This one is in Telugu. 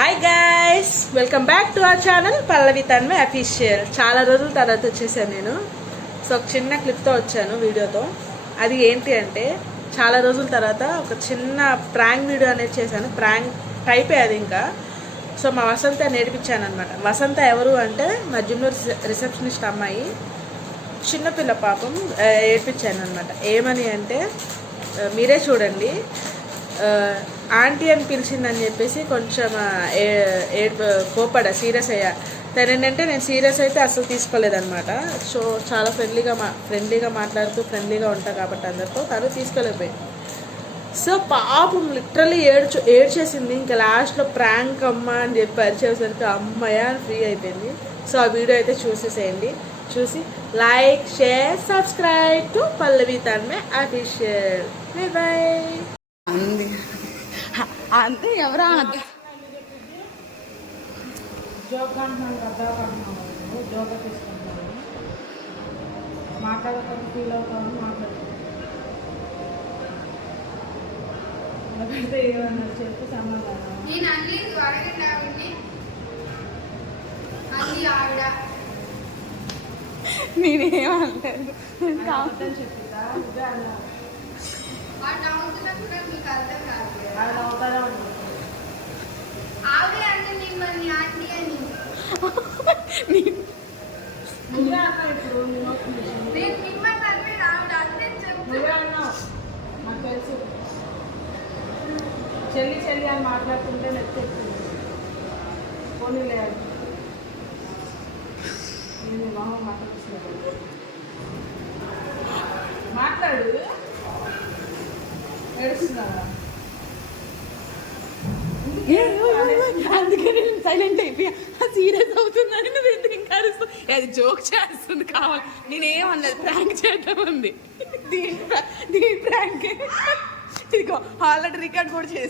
Hi guys, welcome back to our channel Pallavi Tanmaya official. చాలా రోజుల తర్వాత వచ్చేసాను నేను. సో ఒక చిన్న క్లిప్తో వచ్చాను వీడియోతో. అది ఏంటి అంటే, చాలా రోజుల తర్వాత ఒక చిన్న ప్రాంక్ వీడియో అనేది చేశాను. ప్రాంక్ టైపే అది ఇంకా. సో మా వసంత నేర్పించాను అనమాట. వసంత ఎవరు అంటే మా జిమ్లో రిసెప్షనిస్ట్ అమ్మాయి, చిన్నపిల్ల పాపం. ఏడ్పించాను అనమాట. ఏమని అంటే మీరే చూడండి. ఆంటీ అని పిలిచిందని చెప్పేసి కొంచెం కోపడా, సీరియస్ అయ్యా. తనేంటంటే నేను సీరియస్ అయితే అసలు తీసుకోలేదన్నమాట. సో చాలా ఫ్రెండ్లీగా మాట్లాడుతూ ఫ్రెండ్లీగా ఉంటా కాబట్టి అందరితో తను తీసుకోలేకపోయింది. సో పాపం లిటరల్లీ ఏడ్చేసింది. ఇంకా లాస్ట్లో ప్రాంక్ అమ్మ అని చెప్పి అరిచేసరికి అమ్మయ్య అని ఫ్రీ అయిపోయింది. సో ఆ వీడియో అయితే చూసేసేయండి. చూసి like, share, subscribe to Pallavi Tanmaya official. Bye. అంతే ఎవరా జోక్ అంటున్నాను కదా, జోక్ తీసుకుంటాను. మాట్లాడతాను, ఫీల్ అవుతాను, మాట్లాడితే ఏమన్నా చెప్పి సమాధానం. నేనేమనలేదు. చెప్పిందా నాకు తెలుసు. చెల్లి చెల్లి అని మాట్లాడుతుంటే నెత్తెక్కింది. పోనీ లేదు, నేను మొహం మాట్లాడు. ఏడుస్తున్నావా? అందుకే నేను సైలెంట్ అయిపోయా. సీరియస్ అవుతుందని నువ్వు ఎందుకు ఇంకా అరుస్తావు? అది జోక్ చేస్తుంది కావాలి. నేనేమన్నది ప్రాంక్ చేయటం ఉంది. దీని ప్రాంక్ ఇదిగో ఆల్రెడీ రికార్డ్ కూడా చేసి